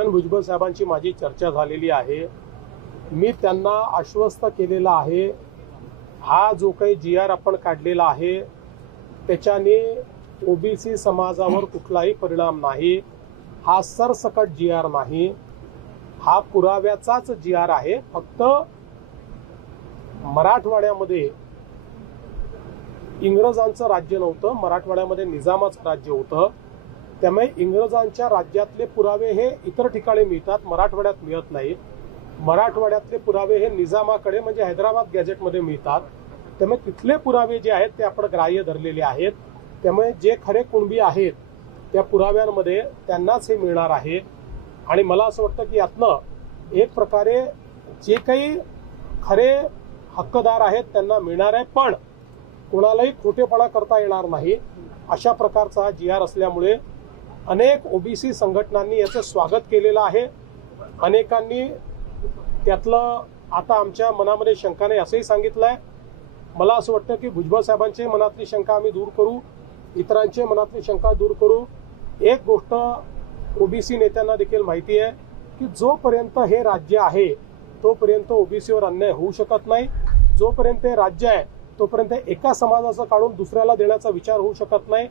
छगन भुजबळ साहेबांची माझी चर्चा झालेली आहे. मी त्यांना आश्वस्त केलेलं आहे. हा जो काही जी आर आपण काढलेला आहे त्याच्याने ओबीसी समाजावर कुठलाही परिणाम नाही. हा सरसकट जी आर नाही. हा पुराव्याचाच जी आर आहे. फक्त मराठवाड्यामध्ये इंग्रजांचं राज्य नव्हतं मराठवाड्यामध्ये निजामाचं राज्य होतं. त्यामुळे इंग्रजांच्या राज्यातले पुरावे हे इतर ठिकाणी मिळतात मराठवाड्यात मिळत नाही. मराठवाड्यातले पुरावे हे निजामाकडे म्हणजे हैदराबाद गॅजेटमध्ये मिळतात. त्यामुळे तिथले पुरावे जे आहेत ते आपण ग्राह्य धरलेले आहेत. त्यामुळे जे खरे कुणबी आहेत त्या पुराव्यांमध्ये त्यांनाच हे मिळणार आहे. आणि मला असं वाटतं की यातनं एक प्रकारे जे काही खरे हक्कदार आहेत त्यांना मिळणार आहे पण कोणालाही खोटेपणा करता येणार नाही. अशा प्रकारचा हा जी आर असल्यामुळे अनेक ओबीसी संघटनांनी याचं स्वागत केलेलं आहे. अनेकांनी त्यातलं आता आमच्या मनामध्ये शंकाने असंही सांगितलं आहे मला असं वाटतं की भुजबळ साहेबांची मनातली शंका आम्ही दूर करू इतरांची मनातली शंका दूर करू. एक गोष्ट ओबीसी नेत्यांना देखील माहिती आहे की जोपर्यंत हे राज्य आहे तोपर्यंत ओबीसीवर अन्याय होऊ शकत नाही. जोपर्यंत हे राज्य आहे तोपर्यंत एका समाजाचं काढून दुसऱ्याला देण्याचा विचार होऊ शकत नाही.